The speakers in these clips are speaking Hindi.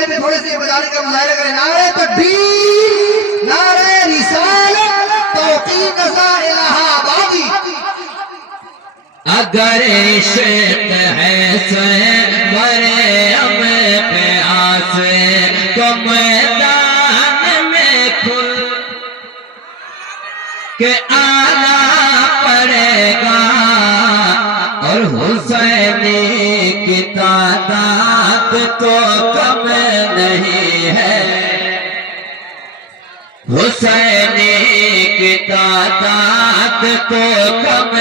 वाले भी थोड़े से बजाने का मुजाहिरा करें। नारे तकबीर, नारे रिसालत, तौकीर रज़ा इलाहाबादी। अगर इश्क है मरियम पे आस तो मैदान में खुल के आना पड़ेगा, और हुसैनी की तादाद तो कम नहीं है, हुसैनी की तादाद तो कम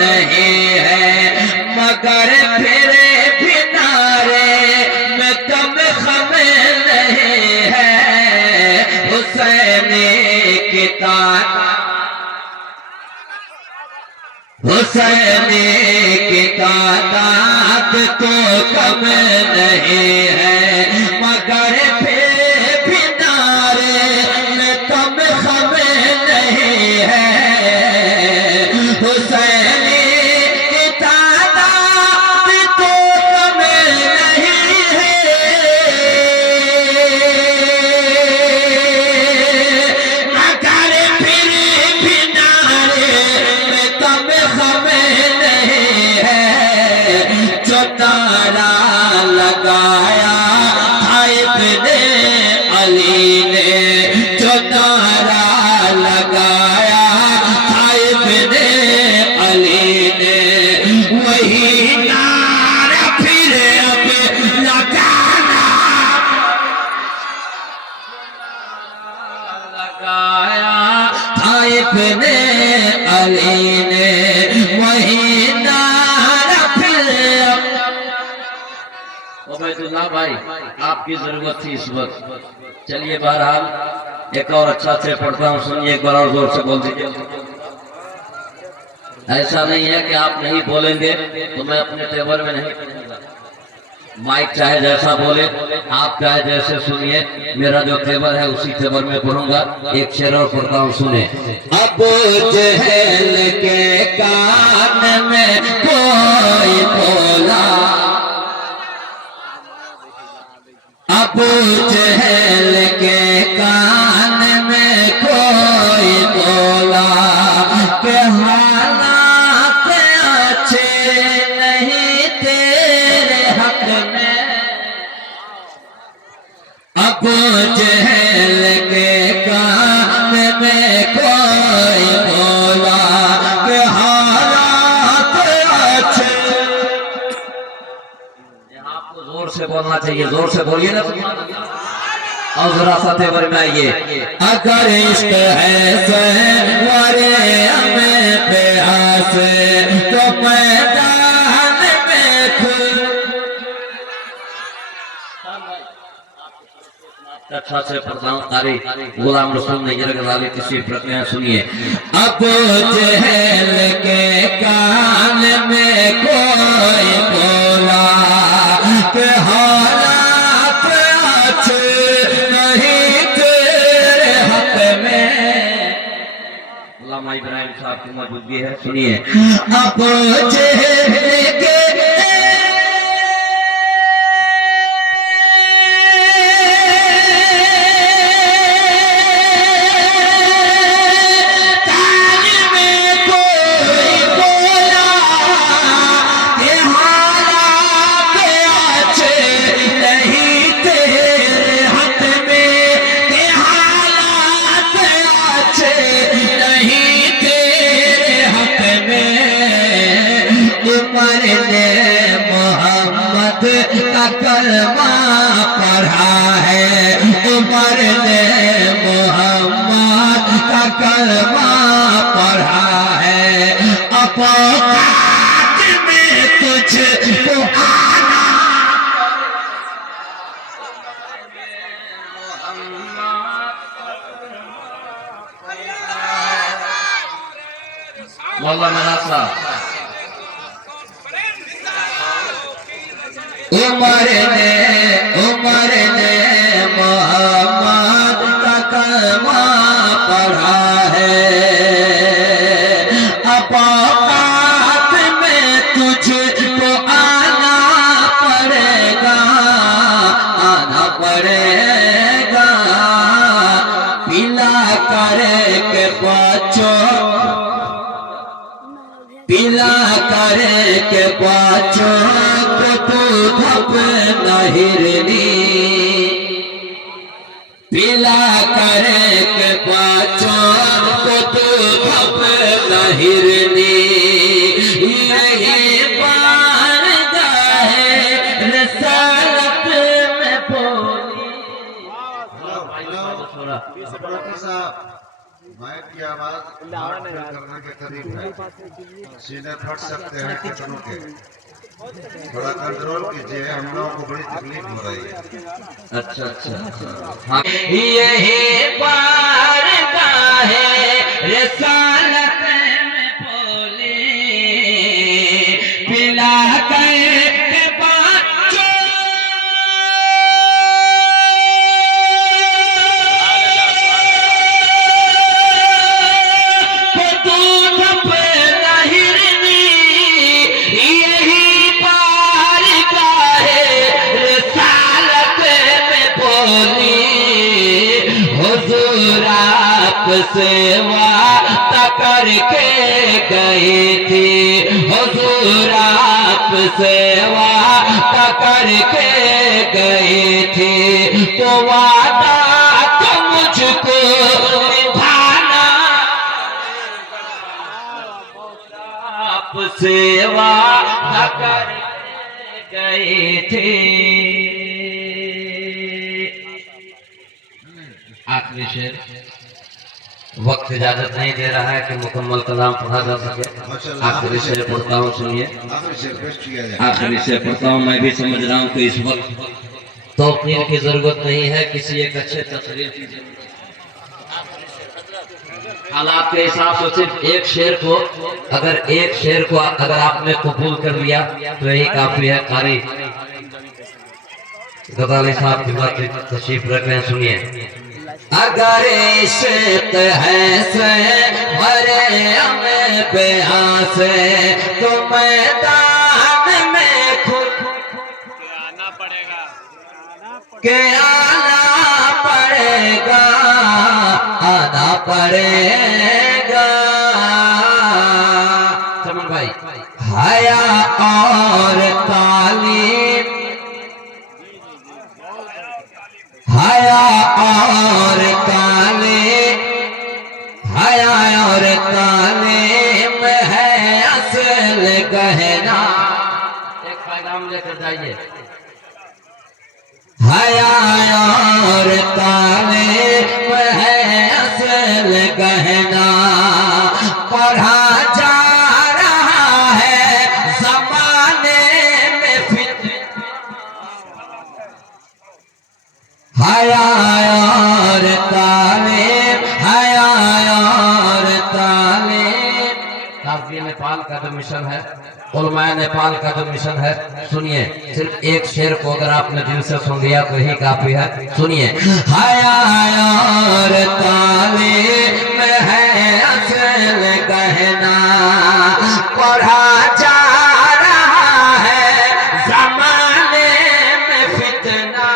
नहीं है, मगर फिर भी नारे में कम खम नहीं है, हुसैनी की तादाद, हुसैनी की तादाद तो कम नहीं है, मगर फिर भी नारे में कम खम नहीं है, हुसैनी की तादाद तो कम नहीं है, मगर फिर भी नारे में कम खम नहीं है, जो नारा लगाया था इब्ने अली ने, जो नारा लगाया था इब्ने अली ने, वही नारा फिर अब लगाना, लगाया था इब्ने अली ने, वही नारा फिर अब। उबैदुल्लाह भाई, आपकी जरूरत थी इस वक्त। चलिए बहरहाल एक और अच्छा से पढ़ता हूँ, सुनिए, एक बार और जोर से बोल दीजिए। ऐसा नहीं है कि आप नहीं बोलेंगे तो मैं अपने तेवर में नहीं पढ़ूंगा, माइक चाहे जैसा बोले, आप चाहे जैसे सुनिए, मेरा जो तेवर है उसी तेवर में पढ़ूंगा। एक शेर और पढ़ता हूँ, सुने। अबू जहल के कान में कोई बोला, अबू जहल के कान में कोई बोला कि हालात अच्छे नहीं तेरे हक में, अबू जहल के कान में कोई बोला कि हालात अच्छे। आपको जोर से बोलना चाहिए, जोर से बोलिए ना, और जरा सा तेवर में आइए। अगर इश्क है मरियम पे आस तो मैदान में खुल। अच्छा से पढ़ता हूँ, कारी गुलाम रसूल नजर गजाली किसी प्रक्रिया सुनिए। अबू जहल के कान में कोई बोला कि हालात अच्छे नहीं तेरे हक में, गुलाम इब्राहिम साहब की मौजूदगी है, सुनिए। अबू जहल के मोहम्मद का कलमा पढ़ा है, उमर ने मोहम्मद का कलमा पढ़ा है, औकात में तुझको आना, मौलाना साहब। उमर ने मोहम्मद का कलमा पढ़ा है, औकात में तुझको आना पड़ेगा, आना पड़ेगा। पड़ेगा, पीला करके बच्चों, पीला करके बच्चों को दूध अपना हिरनी, पीला करके बच्चों को दूध अपना हिरनी। यही बारगाह रिसालत में बोली। माइक की आवाज करने के करीब है, सीने फट सकते हैं कितनों के, थोड़ा कंट्रोल कीजिए, हम लोगों को बड़ी तकलीफ हो रही है। अच्छा अच्छा हाँ। यही बारगाह रिसालत में बोली, पिला करके बच्चों को दूध अपना हिरनी। यही बारगाह रिसालत में बोली, हुजूर आपसे वादा करके गई थी, हुजूर आपसे वादा करके गई थी, तो वादा तो मुझको निभाना, आपसे वादा करके गई थी। आखिरी शेर, वक्त इजाजत नहीं दे रहा है कि मुकम्मल कलाम पढ़ा जा सके। आखिरी शेर पढ़ता हूँ, सुनिए। आखिरी शेर पढ़ता हूँ। मैं भी समझ रहा हूँ कि इस वक्त तौकीर की जरूरत नहीं है, किसी एक अच्छे तकरीर की जरूरत है। हालात के हिसाब से सिर्फ एक शेर को, अगर एक शेर को अगर आपने कबूल कर लिया तो यही काफी है। कारी गजाली साहब की बात तशरीफ रख रहे हैं, सुनिए। अगर इश्क है से भरे हमें बेहां से, तो मैदान में खुद आना पड़ेगा, के आना पड़ेगा, आना पड़ेगा। चमन भाई, हया और तालीम, हया और काले, हया और तालीम है असल गहना। एक पैगाम लेकर जाइए। हया और तालीम है असल गहना, पढ़ा जा रहा है जमाने में फितना। हया और तालीम, हया और तालीम। काफी नेपाल का जो मिशन है, उलमाए नेपाल का जो मिशन है, सुनिए। सिर्फ एक शेर को अगर आपने दिल से सुन लिया तो यही काफी है। सुनिए। हया और तालीम है असल गहना, पढ़ा जा रहा है जमाने में फितना।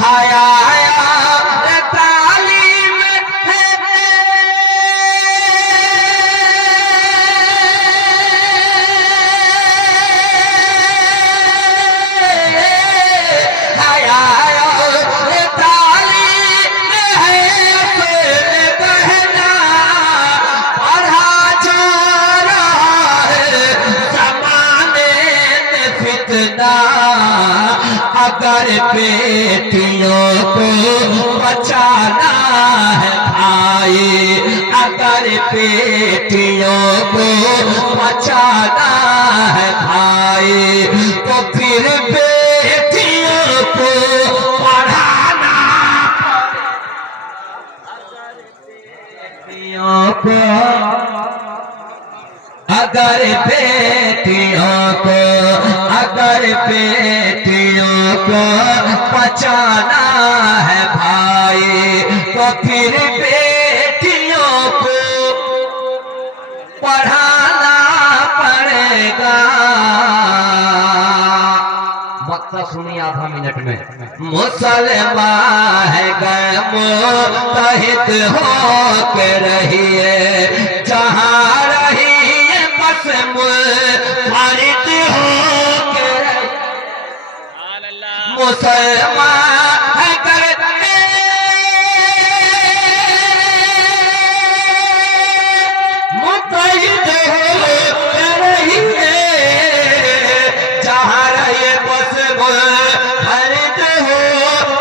हया और तालीम है, हया और तालीम है असल गहना, पढ़ा जा रहा है जमाने में फितना। अगर बेटियों को बचाना है भाई, अगर बेटियों को बचाना है भाई, तो फिर बेटियों को पढ़ाना, बेटियों को, अगर बेटियों को, अगर बेटियों को बचाना है भाई, तो फिर बेटियों को पढ़ाना पड़ेगा। वक्त मक्ता सुनिए आधा मिनट में। मुसलमान है गए मुत्तहिद हो के रहिए, जहाँ रहिए बस मुनफरिद हो के रहिए। मुसलमान है गए मुत्तहिद हो के रहिए, जहाँ रहिए बस मुनफरिद हो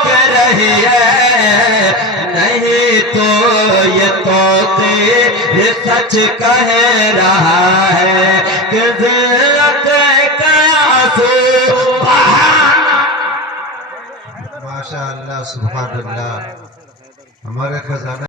के रहिए। नहीं तो ये ये सच कह रहा है कि ज़िल्लत का आंसू बहाना। माशाअल्लाह, सुभान अल्लाह। हमारे खजाना